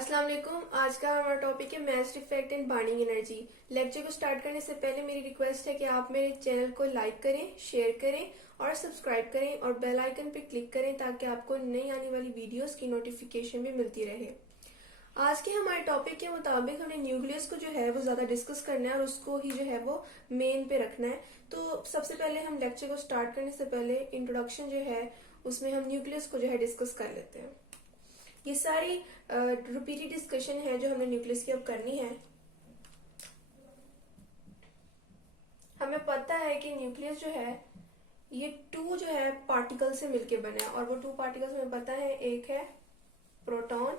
अस्सलाम वालेकुम। आज का हमारा टॉपिक है match effect and binding energy. Lecture को स्टार्ट करने से पहले मेरी रिक्वेस्ट है कि आप मेरे चैनल को लाइक करें, शेयर करें और सब्सक्राइब करें और बेल आइकन पे क्लिक करें ताकि आपको नई आने वाली वीडियोस की नोटिफिकेशन भी मिलती रहे। आज के हमारे टॉपिक के मुताबिक हमें न्यूक्लियस को जो है वो ज्यादा डिस्कस करना है और उसको ही जो है वो मेन पे रखना है। तो सबसे पहले हम लेक्चर को स्टार्ट करने से पहले इंट्रोडक्शन जो है उसमें हम न्यूक्लियस को जो है डिस्कस कर लेते हैं। ये सारी रिपीटेड डिस्कशन है जो हमने न्यूक्लियस की अब करनी है। हमें पता है कि न्यूक्लियस जो है ये टू जो है पार्टिकल से मिलके बना है और वो टू पार्टिकल्स हमें पता है, एक है प्रोटॉन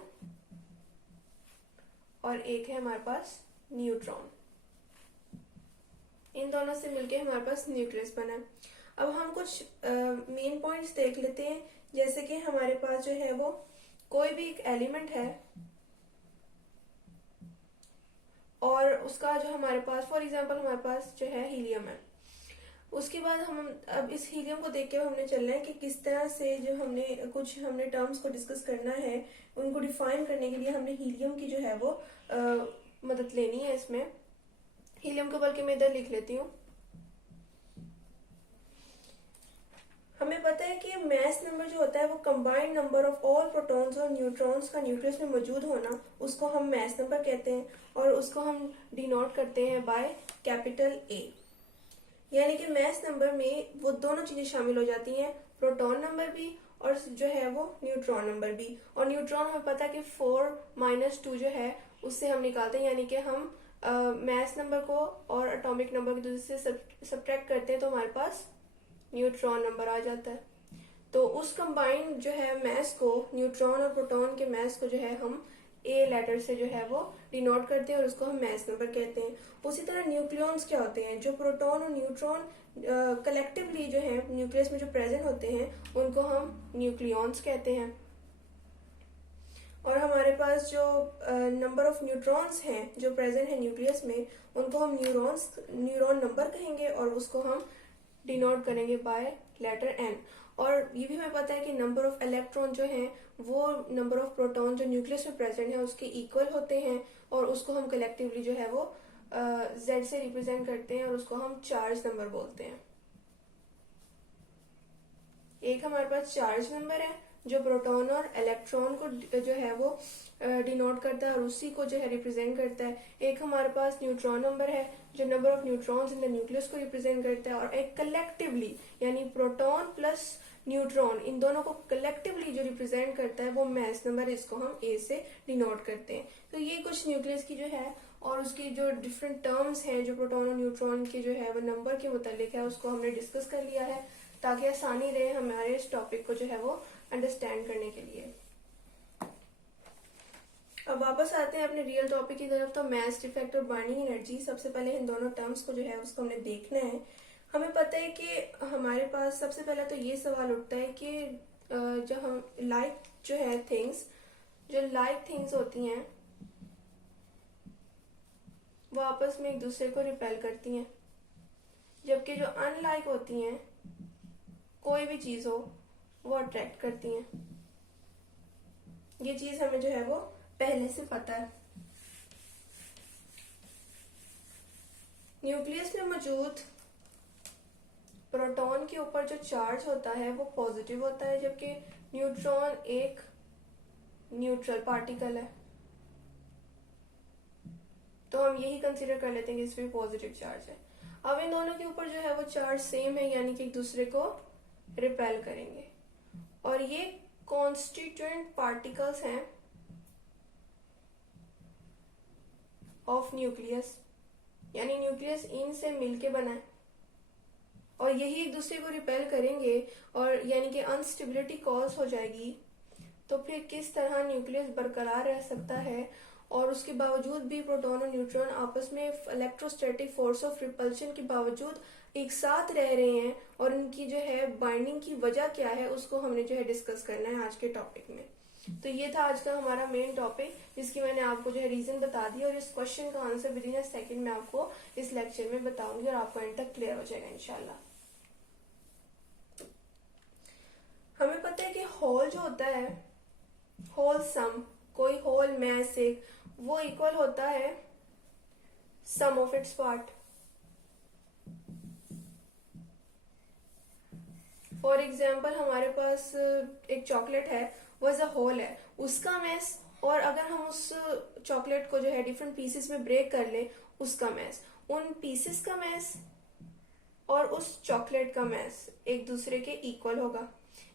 और एक है हमारे पास न्यूट्रॉन। इन दोनों से मिलके हमारे पास न्यूक्लियस बना है। अब हम कुछ मेन पॉइंट्स देख लेते हैं, जैसे कि हमारे पास जो है वो कोई भी एक एलिमेंट है और उसका जो हमारे पास फॉर एग्जांपल हमारे पास जो है हीलियम है। उसके बाद हम अब इस हीलियम को देख के हमने चलना है कि किस तरह से जो हमने टर्म्स को डिस्कस करना है, उनको डिफाइन करने के लिए हमने हीलियम की जो है वो मदद लेनी है। इसमें हीलियम को बल्कि मैं इधर लिख लेती हूँ। हमें पता है कि मैस नंबर जो होता है वो combined number of all protons और न्यूट्रॉन्स का न्यूक्लियस में मौजूद होना, उसको हम मैस नंबर कहते हैं और उसको हम डिनोट करते हैं बाय कैपिटल ए। यानी कि मैस नंबर में वो दोनों चीजें शामिल हो जाती हैं, प्रोटॉन नंबर भी और जो है वो न्यूट्रॉन नंबर भी। और न्यूट्रॉन हमें पता है कि 4 - 2 जो है उससे हम निकालते हैं, यानी कि हम मैस नंबर को और एटॉमिक नंबर को दूसरे से सब्ट्रैक्ट करते हैं तो हमारे पास न्यूट्रॉन नंबर आ जाता है। तो उस कंबाइंड जो है मैस को, न्यूट्रॉन और प्रोटॉन के मैस को जो है हम ए लेटर से जो है वो डिनोट करते हैं और उसको हम मैस नंबर कहते हैं। उसी तरह न्यूक्लियॉन्स क्या होते हैं, जो प्रोटॉन और न्यूट्रॉन कलेक्टिवली जो है न्यूक्लियस में जो प्रेजेंट होते हैं उनको हम न्यूक्लियॉन्स कहते हैं। और हमारे पास जो नंबर ऑफ न्यूट्रॉन्स हैं जो प्रेजेंट है न्यूक्लियस में, उनको हम न्यूरॉन नंबर कहेंगे और उसको हम डिनोट करेंगे बाय लेटर एन। और ये भी हमें पता है कि नंबर ऑफ इलेक्ट्रॉन जो हैं वो नंबर ऑफ प्रोटॉन जो न्यूक्लियस में प्रेजेंट है उसके इक्वल होते हैं और उसको हम कलेक्टिवली जो है वो जेड से रिप्रेजेंट करते हैं और उसको हम चार्ज नंबर बोलते हैं। एक हमारे पास चार्ज नंबर है जो प्रोटॉन और इलेक्ट्रॉन को जो है वो डिनोट करता है और उसी को जो है रिप्रेजेंट करता है। एक हमारे पास न्यूट्रॉन नंबर है जो number of neutrons in the nucleus को रिप्रेजेंट करता है। और एक कलेक्टिवली यानी प्रोटॉन प्लस न्यूट्रॉन इन दोनों को कलेक्टिवली जो रिप्रेजेंट करता है वो मैस नंबर, इसको हम ए से डिनोट करते हैं। तो ये कुछ न्यूक्लियस की जो है और उसकी जो डिफरेंट टर्म्स हैं जो प्रोटॉन और न्यूट्रॉन के जो है वो नंबर के मुतालिक है, उसको हमने डिस्कस कर लिया है ताकि आसानी रहे हमारे इस टॉपिक को जो है वो अंडरस्टैंड करने के लिए। अब वापस आते हैं अपने रियल टॉपिक की तरफ। तो मैस इफेक्ट और बाइंडिंग एनर्जी, सबसे पहले इन दोनों टर्म्स को जो है उसको हमने देखना है। हमें पता है कि हमारे पास सबसे पहले तो ये सवाल उठता है कि जो हम जो है थिंग्स, जो लाइक थिंग्स होती हैं वो आपस में एक दूसरे को रिपेल करती हैं, जबकि जो अनलाइक होती हैं कोई भी चीज हो वो अट्रैक्ट करती हैं। ये चीज हमें जो है वो पहले से पता है। न्यूक्लियस में मौजूद प्रोटॉन के ऊपर जो चार्ज होता है वो पॉजिटिव होता है, जबकि न्यूट्रॉन एक न्यूट्रल पार्टिकल है। तो हम यही कंसीडर कर लेते हैं कि इसमें पॉजिटिव चार्ज है। अब इन दोनों के ऊपर जो है वो चार्ज सेम है, यानी कि एक दूसरे को रिपेल करेंगे और ये कॉन्स्टिट्यूएंट पार्टिकल्स हैं ऑफ न्यूक्लियस, यानी न्यूक्लियस इन से मिलके बना है और यही एक दूसरे को रिपेल करेंगे और यानी कि अनस्टेबिलिटी कॉज हो जाएगी। तो फिर किस तरह न्यूक्लियस बरकरार रह सकता है और उसके बावजूद भी प्रोटॉन और न्यूट्रॉन आपस में इलेक्ट्रोस्टैटिक फोर्स ऑफ रिपल्शन के बावजूद एक साथ रह रहे हैं और उनकी जो है बाइंडिंग की वजह क्या है उसको हमने जो है डिस्कस करना है आज के टॉपिक में। तो ये था आज का हमारा मेन टॉपिक, जिसकी मैंने आपको जो है रीजन बता दी और इस क्वेश्चन का answer with in a second में आपको इस लेक्चर में बताऊंगी और आपको एंड तक क्लियर हो जाएगा इंशाल्लाह। हमें पता है कि होल जो होता है, होल सम, कोई होल mass एक, वो इक्वल होता है sum of its part. For example हमारे पास एक चॉकलेट है, वो एज अ होल है, उसका मैस, और अगर हम उस चॉकलेट को जो है डिफरेंट पीसेस में ब्रेक कर ले, उसका मैस, उन पीसेस का मैस और उस चॉकलेट का मैस एक दूसरे के इक्वल होगा।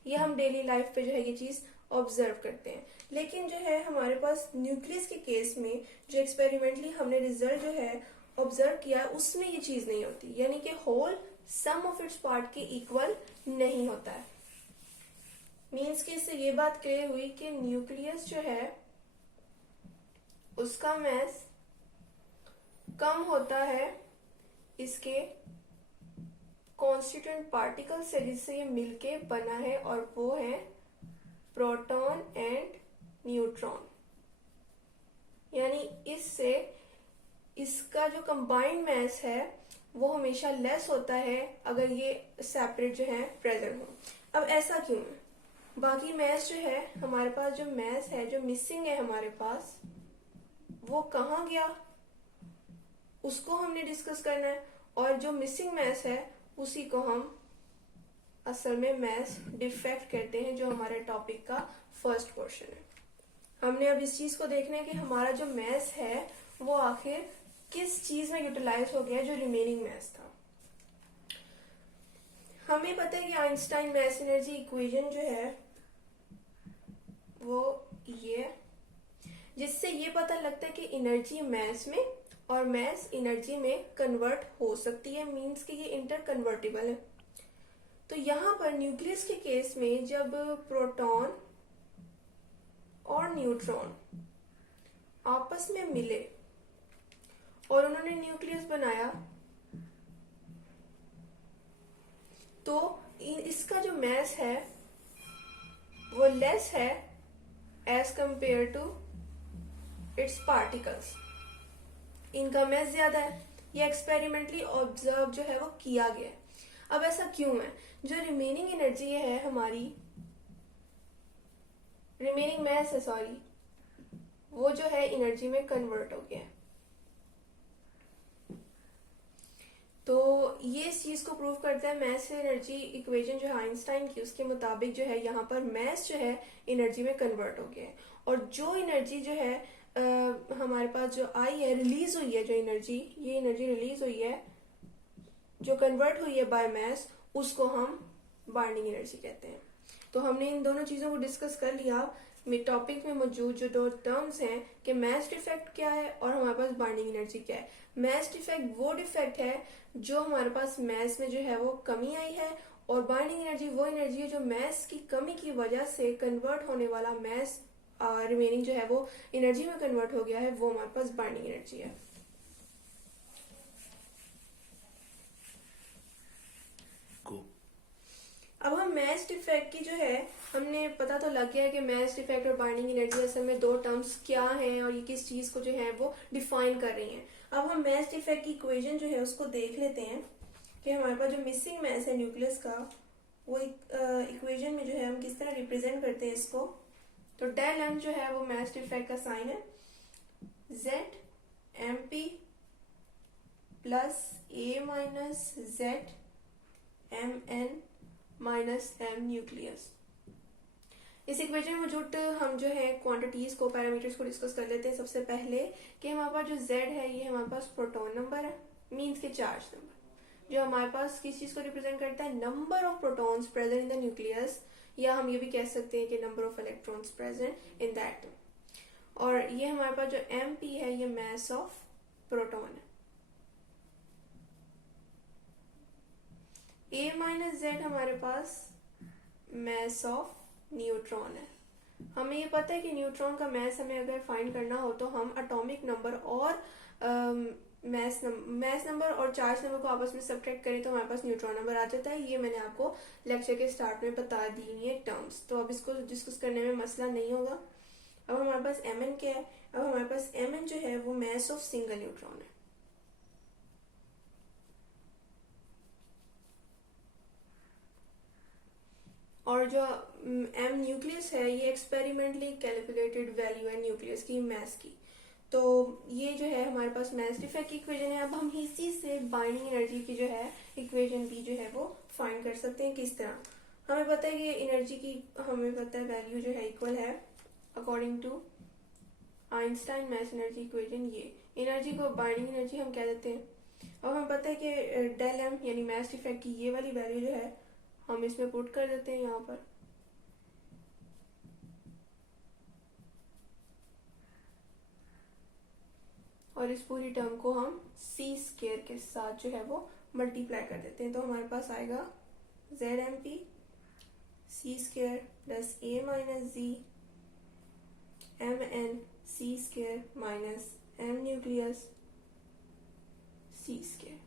ये हम डेली लाइफ पे जो है ये चीज ऑब्जर्व करते हैं। लेकिन जो है हमारे पास न्यूक्लियस के केस में जो एक्सपेरिमेंटली हमने रिजल्ट जो है ऑब्जर्व किया, उसमें ये चीज नहीं होती, यानी कि whole sum of its part के इक्वल नहीं होता है। मीन्स कि इससे ये बात क्लियर हुई कि न्यूक्लियस जो है उसका मैस कम होता है इसके कॉन्स्टिट्यूएंट पार्टिकल से जिससे ये मिलके बना है, और वो है प्रोटॉन एंड न्यूट्रॉन। यानी इससे इसका जो कंबाइंड मैस है वो हमेशा लेस होता है अगर ये सेपरेट जो है प्रेजेंट हो। अब ऐसा क्यों है? बाकी मैस जो है हमारे पास, जो मैस है जो मिसिंग है हमारे पास, वो कहाँ गया उसको हमने डिस्कस करना है, और जो मिसिंग मैस है उसी को हम असल में मैस डिफेक्ट कहते हैं, जो हमारे टॉपिक का फर्स्ट पोर्शन है। हमने अब इस चीज को देखना है कि हमारा जो मैस है वो आखिर किस चीज में यूटिलाइज हो गया, जो रिमेनिंग मैस था। हमें पता है कि आइंस्टाइन मैस एनर्जी इक्वेशन जो है वो ये, जिससे ये पता लगता है कि एनर्जी मैस में और मैस एनर्जी में कन्वर्ट हो सकती है, मींस कि ये इंटर कन्वर्टिबल है। तो यहां पर न्यूक्लियस के केस में जब प्रोटॉन और न्यूट्रॉन आपस में मिले और उन्होंने न्यूक्लियस बनाया, तो इसका जो मैस है वो लेस है as compare to its particles. इनका मैस ज्यादा है। ये एक्सपेरिमेंटली ऑब्जर्व जो है वो किया गया है। अब ऐसा क्यों है? जो रिमेनिंग एनर्जी है हमारी, रिमेनिंग मैस है सॉरी, वो जो है एनर्जी में कन्वर्ट हो गया है। तो ये इस चीज को प्रूव करता है, मैस एनर्जी इक्वेशन जो है आइंस्टाइन की, उसके मुताबिक जो है यहाँ पर मैस जो है एनर्जी में कन्वर्ट हो गया है, और जो एनर्जी जो है हमारे पास जो आई है, रिलीज हुई है जो एनर्जी, ये एनर्जी रिलीज हुई है जो कन्वर्ट हुई है बाय मैस, उसको हम बाइंडिंग एनर्जी कहते हैं। तो हमने इन दोनों चीजों को डिस्कस कर लिया। टॉपिक में मौजूद जो दो टर्म्स हैं कि मैस डिफेक्ट क्या है और हमारे पास बाइंडिंग एनर्जी क्या है। मैस डिफेक्ट वो डिफेक्ट है जो हमारे पास मैस में जो है वो कमी आई है, और बाइंडिंग एनर्जी वो एनर्जी है जो मैस की कमी की वजह से कन्वर्ट होने वाला मैस रिमेनिंग जो है वो एनर्जी में कन्वर्ट हो गया है, वो हमारे पास बाइंडिंग एनर्जी है। अब हम मैस डिफेक्ट की जो है, हमने पता तो लग गया है कि मैस डिफेक्ट और बाइंडिंग एनर्जी असल में दो टर्म्स क्या हैं और ये किस चीज को जो है वो डिफाइन कर रही हैं। अब हम मैस डिफेक्ट की इक्वेशन जो है उसको देख लेते हैं कि हमारे पास जो मिसिंग मैस है न्यूक्लियस का, वो इक्वेशन में जो है हम किस तरह रिप्रेजेंट करते हैं इसको। तो डेल एम जो है वो मैस डिफेक्ट का साइन है, Z M P plus A minus Z M N minus M nucleus. इस इक्वेशन में मौजूद हम जो है क्वांटिटीज को, पैरामीटर्स को डिस्कस कर लेते हैं। सबसे पहले कि हमारे पास जो z है ये हमारे पास प्रोटॉन नंबर है, मीन्स के चार्ज नंबर, जो हमारे पास किस चीज को रिप्रेजेंट करता है, number of protons present in the nucleus, या हम ये भी कह सकते हैं कि number of electrons present in the atom. और ये हमारे पास जो mp है ये मास ऑफ प्रोटॉन है। a माइनस जेड हमारे पास मास ऑफ न्यूट्रॉन है। हमें ये पता है कि न्यूट्रॉन का मास हमें अगर फाइंड करना हो तो हम एटॉमिक नंबर और मास नंबर और चार्ज नंबर को आपस में सब्ट्रैक्ट करें तो हमारे पास न्यूट्रॉन नंबर आ जाता है। ये मैंने आपको लेक्चर के स्टार्ट में बता दी है टर्म्स, तो अब इसको डिस्कस करने में मसला नहीं होगा। अब हमारे पास mn क्या है? अब हमारे पास mn जो है वो मास ऑफ सिंगल न्यूट्रॉन है। और जो एम न्यूक्लियस है ये एक्सपेरिमेंटली कैलकुलेटेड वैल्यू है न्यूक्लियस की मास की। तो ये जो है हमारे पास मास डिफेक्ट की इक्वेशन है। अब हम इसी से बाइंडिंग एनर्जी की जो है इक्वेशन भी जो है वो फाइंड कर सकते हैं। किस तरह? हमें पता है कि एनर्जी की हमें पता है वैल्यू जो है इक्वल है according to Einstein mass energy equation. ये एनर्जी को बाइंडिंग एनर्जी हम कह देते हैं। अब हमें पता है कि डेल एम यानी मास डिफेक्ट की ये वाली वैल्यू जो है हम इसमें पुट कर देते हैं यहाँ पर। और इस पूरी टर्म को हम सी स्केयर के साथ जो है वो मल्टीप्लाई कर देते हैं। तो हमारे पास आएगा Z M P C square plus A minus G M N C square minus M nucleus C square.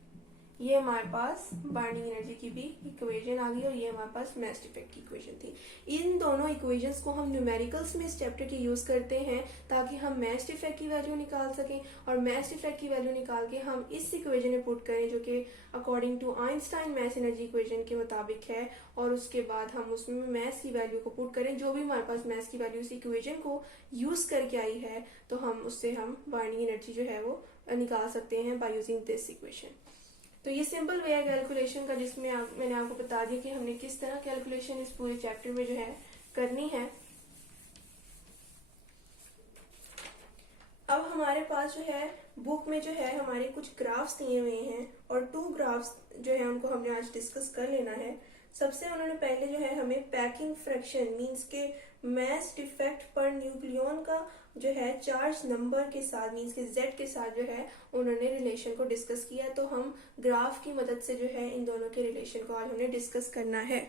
ये हमारे पास बाइंडिंग एनर्जी की भी इक्वेशन आ गई और ये हमारे पास मास डिफेक्ट की इक्वेशन थी। इन दोनों इक्वेशंस को हम न्यूमेरिकल्स में इस चैप्टर के यूज करते हैं ताकि हम मास डिफेक्ट की वैल्यू निकाल सकें और मास डिफेक्ट की वैल्यू निकाल के हम इस इक्वेशन में पुट करें जो कि according to Einstein mass energy equation के मुताबिक है। और उसके बाद हम उसमें मास की वैल्यू को पुट करें, जो भी हमारे पास मास की वैल्यू इस इक्वेशन को यूज करके आई है तो हम उससे हम बाइंडिंग एनर्जी जो है वो निकाल सकते हैं बाय यूजिंग दिस इक्वेशन। तो ये सिंपल वे है कैलकुलेशन का जिसमें मैंने आपको बता दिया कि हमने किस तरह कैलकुलेशन इस पूरे चैप्टर में जो है करनी है। अब हमारे पास जो है बुक में जो है हमारे कुछ ग्राफ्स दिए हुए हैं और 2 ग्राफ्स जो है उनको हमने आज डिस्कस कर लेना है। सबसे उन्होंने पहले जो है हमें पैकिंग फ्रैक्शन मींस के मास डिफेक्ट पर न्यूक्लियन का जो है चार्ज नंबर के साथ मींस के जेड के साथ जो है उन्होंने रिलेशन को डिस्कस किया। तो हम ग्राफ की मदद से जो है इन दोनों के रिलेशन को आज हमने डिस्कस करना है।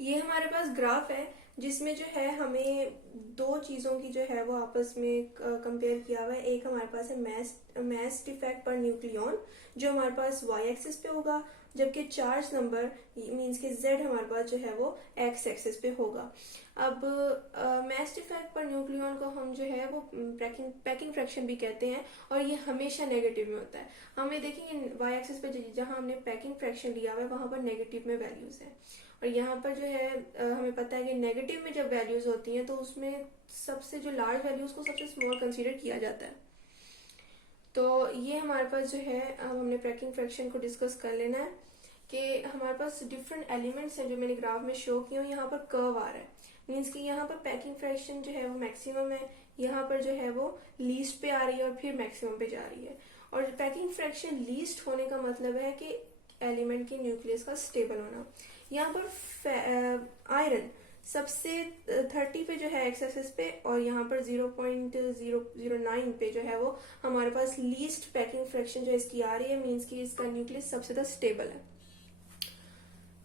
ये हमारे पास ग्राफ है जिसमें जो है हमें 2 चीजों की जो है वो आपस में कंपेयर किया हुआ है। एक हमारे पास है मास डिफेक्ट पर न्यूक्लियन जो हमारे पास वाई एक्सिस पे होगा, जबकि चार्ज नंबर मींस के जेड हमारे पास जो है वो एक्स एक्सिस पे होगा। अब मास डिफेक्ट पर न्यूक्लियन को हम जो है वो पैकिंग फ्रैक्शन भी कहते हैं और ये हमेशा नेगेटिव में होता है। हमें देखेंगे वाई एक्सिस पे जहां हमने पैकिंग फ्रैक्शन लिया हुआ है वहां पर नेगेटिव में वैल्यूज है और यहाँ पर जो है हमें पता है कि नेगेटिव में जब वैल्यूज होती हैं तो उसमें सबसे जो लार्ज वैल्यूज को सबसे स्मॉल कंसीडर किया जाता है। तो ये हमारे पास जो है अब हमने पैकिंग फ्रैक्शन को डिस्कस कर लेना है कि हमारे पास डिफरेंट एलिमेंट्स हैं जो मैंने ग्राफ में शो किए। यहाँ पर कर्व आ रहा है मीन्स कि यहाँ पर पैकिंग फ्रैक्शन जो है वो मैक्सिमम है, यहाँ पर जो है वो लीस्ट पे आ रही है और फिर मैक्सिमम पे जा रही है। और पैकिंग फ्रैक्शन लीस्ट होने का मतलब है कि एलिमेंट के न्यूक्लियस का स्टेबल होना। यहाँ पर आयरन सबसे 30 पे जो है एक्स एक्सिस पे और यहाँ पर 0.009 पे जो है वो हमारे पास लीस्ट पैकिंग फ्रैक्शन जो इसकी आ रही है मींस कि इसका न्यूक्लियस सबसे ज्यादा स्टेबल है।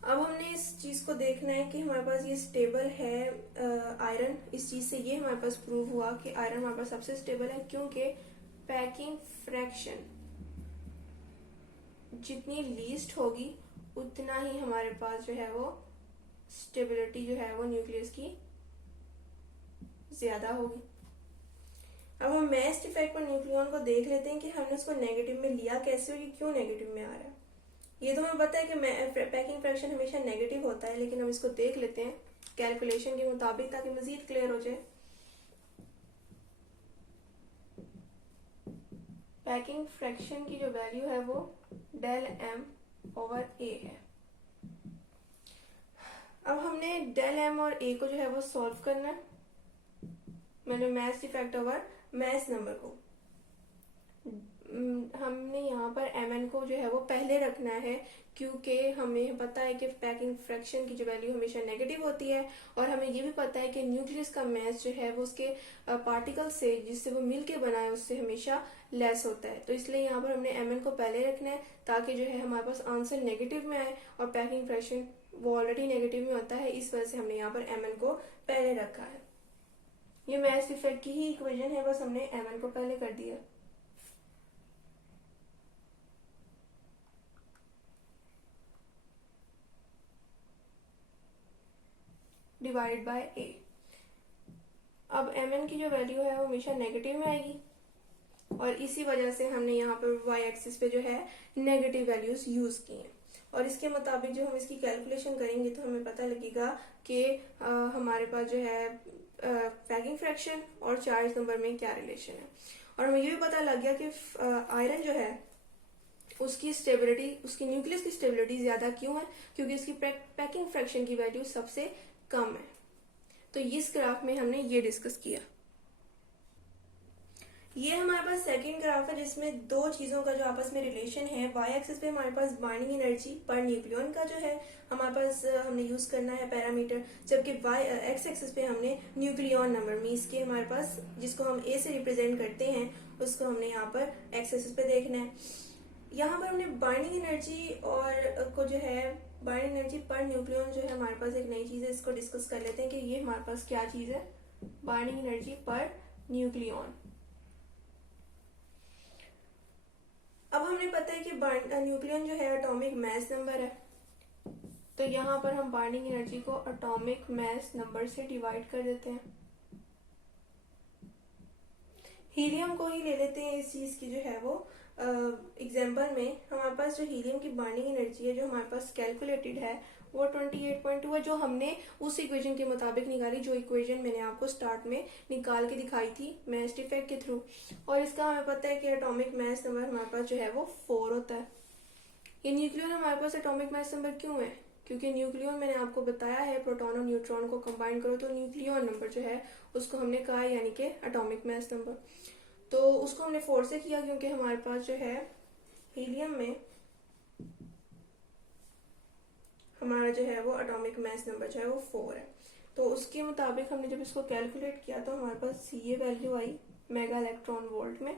अब हमने इस चीज को देखना है कि हमारे पास ये स्टेबल है आयरन। इस चीज से ये हमारे पास प्रूव हुआ कि आयरन हमारे पास सबसे स्टेबल है क्योंकि पैकिंग फ्रैक्शन जितनी लीस्ट होगी उतना ही हमारे पास जो है वो स्टेबिलिटी जो है वो न्यूक्लियस की ज्यादा होगी। अब हम मास डिफेक्ट पर न्यूक्लियन को देख लेते हैं कि हमने उसको नेगेटिव में लिया कैसे और ये क्यों नेगेटिव में आ रहा है। ये तो हमें पता है कि पैकिंग फ्रैक्शन हमेशा नेगेटिव होता है, लेकिन हम इसको देख लेते हैं कैलकुलेशन के मुताबिक ताकि मजीद क्लियर हो जाए। पैकिंग फ्रैक्शन की जो वैल्यू है वो डेल एम ओवर ए है। अब हमने डेल एम और ए को जो है वो सॉल्व करना है। मैंने mass defect over mass number को हमने यहाँ पर एम एन को जो है वो पहले रखना है क्योंकि हमें पता है कि पैकिंग फ्रैक्शन की जो वैल्यू हमेशा नेगेटिव होती है और हमें ये भी पता है कि न्यूक्लियस का मास जो है वो उसके पार्टिकल से जिससे वो मिल के बना है उससे हमेशा लेस होता है। तो इसलिए यहाँ पर हमने एम एन को पहले रखना है ताकि जो है हमारे पास आंसर नेगेटिव में आए और पैकिंग फ्रैक्शन वो ऑलरेडी नेगेटिव में होता है, इस वजह से हमने यहाँ पर एम एन को पहले रखा है। ये मास डिफेक्ट की ही इक्वेशन है, बस हमने एम एन को पहले कर दिया। डिवाइडेड बाय ए। अब एम एन की जो वैल्यू है वो हमेशा नेगेटिव में आएगी और इसी वजह से हमने यहाँ पर वाई एक्सिस पे जो है नेगेटिव वैल्यूज यूज की हैं। और इसके मुताबिक जो हम इसकी कैलकुलेशन करेंगे तो हमें पता लगेगा कि हमारे पास जो है पैकिंग फ्रैक्शन और चार्ज नंबर में क्या रिलेशन है। और हमें ये भी पता लग गया कि आयरन जो है उसकी स्टेबिलिटी, उसकी न्यूक्लियस की स्टेबिलिटी ज्यादा क्यों है, क्योंकि इसकी पैकिंग फ्रैक्शन की वैल्यू सबसे कम है। तो इस ग्राफ में हमने ये डिस्कस किया। ये हमारे पास सेकंड ग्राफ है जिसमें दो चीजों का जो आपस में रिलेशन है। वाई एक्सिस पे हमारे पास बाइंडिंग एनर्जी पर न्यूक्लियन का जो है हमारे पास हमने यूज करना है पैरामीटर, जबकि वाई एक्स एक्सिस पे हमने न्यूक्लियन नंबर मीन्स के हमारे पास जिसको हम ए से रिप्रेजेंट करते हैं उसको हमने यहाँ पर एक्स एक्सिस पे देखना है। यहाँ पर हमने बाइंडिंग एनर्जी और को जो है बाइंडिंग एनर्जी पर न्यूक्लियन जो है हमारे पास एक नई चीज है, इसको डिस्कस कर लेते हैं कि ये हमारे पास क्या चीज है, बाइंडिंग एनर्जी पर न्यूक्लियन। अब हमें पता है कि न्यूक्लियन जो है एटॉमिक मास नंबर है, तो यहाँ पर हम बाइंडिंग एनर्जी को एटॉमिक मास नंबर से डिवाइड कर देते हैं। हीलियम को ही ले लेते हैं इस चीज की जो है वो एग्जाम्पल में। हमारे पास जो हीलियम की बाइंडिंग एनर्जी है जो हमारे पास कैलकुलेटेड है वो 28.2 है, जो हमने उस इक्वेशन के मुताबिक निकाली जो इक्वेशन मैंने आपको स्टार्ट में निकाल के दिखाई थी मास इफेक्ट के थ्रू। और इसका हमें पता है कि एटॉमिक मास नंबर हमारे पास जो है वो 4 होता है। ये न्यूक्लियन हमारे पास एटॉमिक मास नंबर क्यों है, क्योंकि न्यूक्लियन मैंने आपको बताया है प्रोटॉन और न्यूट्रॉन को कंबाइन करो तो न्यूक्लियन नंबर जो है उसको हमने कहा है यानी कि एटॉमिक मास नंबर। तो उसको हमने 4 से किया क्योंकि हमारे पास जो है हीलियम में हमारा जो है वो एटॉमिक मास नंबर जो है वो 4 है। तो उसके मुताबिक हमने जब इसको कैलकुलेट किया तो हमारे पास ये वैल्यू आई मेगा इलेक्ट्रॉन वोल्ट में।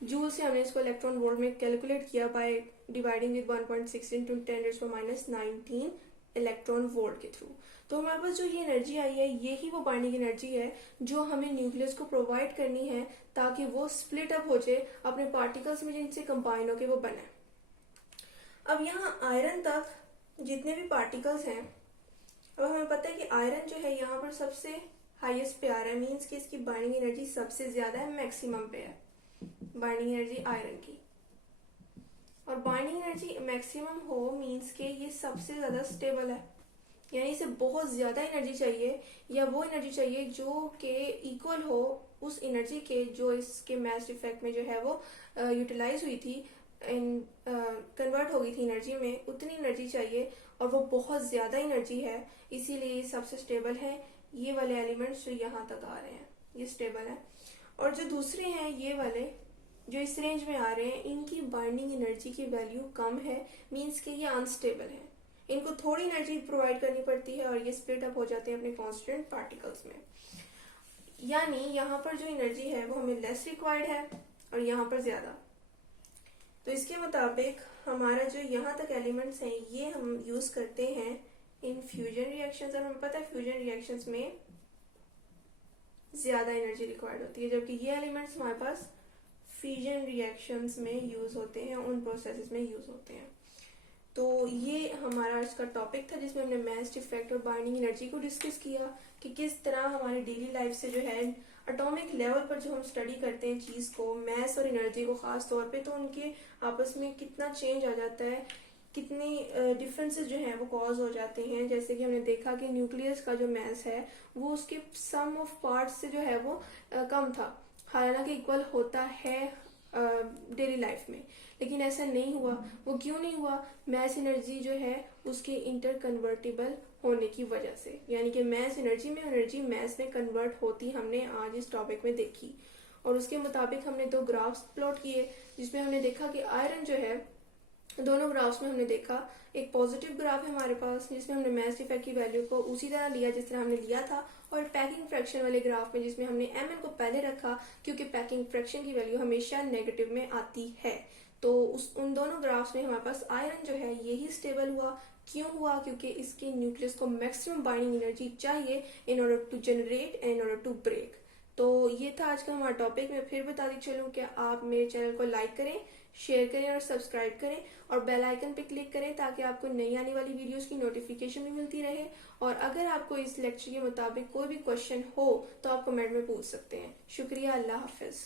जूल से हमने इसको इलेक्ट्रॉन वोल्ट में कैलकुलेट किया by dividing with 1.6 into 10⁻⁹ electron volt के थ्रू। तो हमारे पास जो ये एनर्जी आई है यही वो बाइंडिंग एनर्जी है जो हमें न्यूक्लियस को प्रोवाइड करनी है ताकि वो स्प्लिट अप हो जाए अपने पार्टिकल्स में जिनसे कंबाइन होके वो बने। अब यहाँ आयरन तक जितने भी पार्टिकल्स हैं, अब हमें पता है कि आयरन जो है यहाँ पर सबसे हाईएस्ट पे आ रहा है, मीन्स कि इसकी बाइंडिंग एनर्जी सबसे ज्यादा है, मैक्सिमम पे है बाइंडिंग एनर्जी आयरन की। और बाइंडिंग एनर्जी मैक्सिमम हो मीन्स के ये सबसे ज्यादा स्टेबल है, यानी इसे बहुत ज्यादा एनर्जी चाहिए या वो एनर्जी चाहिए जो के इक्वल हो उस एनर्जी के जो इसके मास इफेक्ट में जो है वो यूटिलाइज हुई थी, कन्वर्ट हो गई थी एनर्जी में, उतनी एनर्जी चाहिए और वो बहुत ज्यादा एनर्जी है, इसीलिए ये सबसे स्टेबल है। ये वाले एलिमेंट्स जो यहाँ तक आ रहे हैं ये स्टेबल है, और जो दूसरे हैं ये वाले जो इस रेंज में आ रहे हैं इनकी बाइंडिंग एनर्जी की वैल्यू कम है, मीन्स के ये अनस्टेबल है, इनको थोड़ी एनर्जी प्रोवाइड करनी पड़ती है और ये स्प्लिट अप हो जाते हैं अपने कांस्टेंट पार्टिकल्स में। यानी यहाँ पर जो एनर्जी है वो हमें लेस रिक्वायर्ड है और यहाँ पर ज्यादा। तो इसके मुताबिक हमारा जो यहाँ तक एलिमेंट्स हैं ये हम यूज करते हैं इन फ्यूजन रिएक्शंस, और हमें पता है फ्यूजन रिएक्शंस में ज्यादा एनर्जी रिक्वायर्ड होती है, जबकि ये एलिमेंट्स हमारे पास फ्यूजन रिएक्शंस में यूज होते हैं, उन प्रोसेसेस में यूज होते हैं। तो ये हमारा आज का टॉपिक था जिसमें हमने मास इफेक्ट और बाइंडिंग एनर्जी को डिस्कस किया कि किस तरह हमारी डेली लाइफ से जो है एटॉमिक लेवल पर जो हम स्टडी करते हैं चीज को, मास और एनर्जी को खास तौर पे, तो उनके आपस में कितना चेंज आ जाता है, कितनी डिफरेंसेस जो है वो कॉज हो जाते हैं। जैसे कि हमने देखा कि न्यूक्लियस का जो मास है वो उसके सम ऑफ पार्ट्स से जो है वो कम था, हालांकि इक्वल होता है डेली लाइफ में, लेकिन ऐसा नहीं हुआ। वो क्यों नहीं हुआ? मास एनर्जी जो है उसके इंटर कन्वर्टिबल होने की वजह से, यानी कि मास एनर्जी में एनर्जी मास में कन्वर्ट होती हमने आज इस टॉपिक में देखी। और उसके मुताबिक हमने 2 ग्राफ्स प्लॉट किए जिसमें हमने देखा कि आयरन जो है, दोनों ग्राफ्स में हमने देखा एक पॉजिटिव ग्राफ है हमारे पास जिसमें हमने मास इफेक्ट की वैल्यू को उसी तरह लिया जिस तरह हमने लिया था, और पैकिंग फ्रैक्शन वाले ग्राफ में जिसमें हमने mn को पहले रखा क्योंकि पैकिंग फ्रैक्शन की वैल्यू हमेशा नेगेटिव में आती है। तो उन दोनों ग्राफ्स में हमारे पास आयरन जो है यही स्टेबल हुआ। क्यों हुआ? क्योंकि इसके न्यूक्लियस को मैक्सिमम बाइंडिंग एनर्जी चाहिए in order to generate and in order to break. तो ये था आज का हमारा टॉपिक। मैं फिर बताती चलूं कि आप मेरे चैनल को लाइक करें, शेयर करें और सब्सक्राइब करें और बेल आइकन पे क्लिक करें ताकि आपको नई आने वाली वीडियोस की नोटिफिकेशन भी मिलती रहे। और अगर आपको इस लेक्चर के मुताबिक कोई भी क्वेश्चन हो तो आप कमेंट में पूछ सकते हैं। शुक्रिया, अल्लाह हाफिज।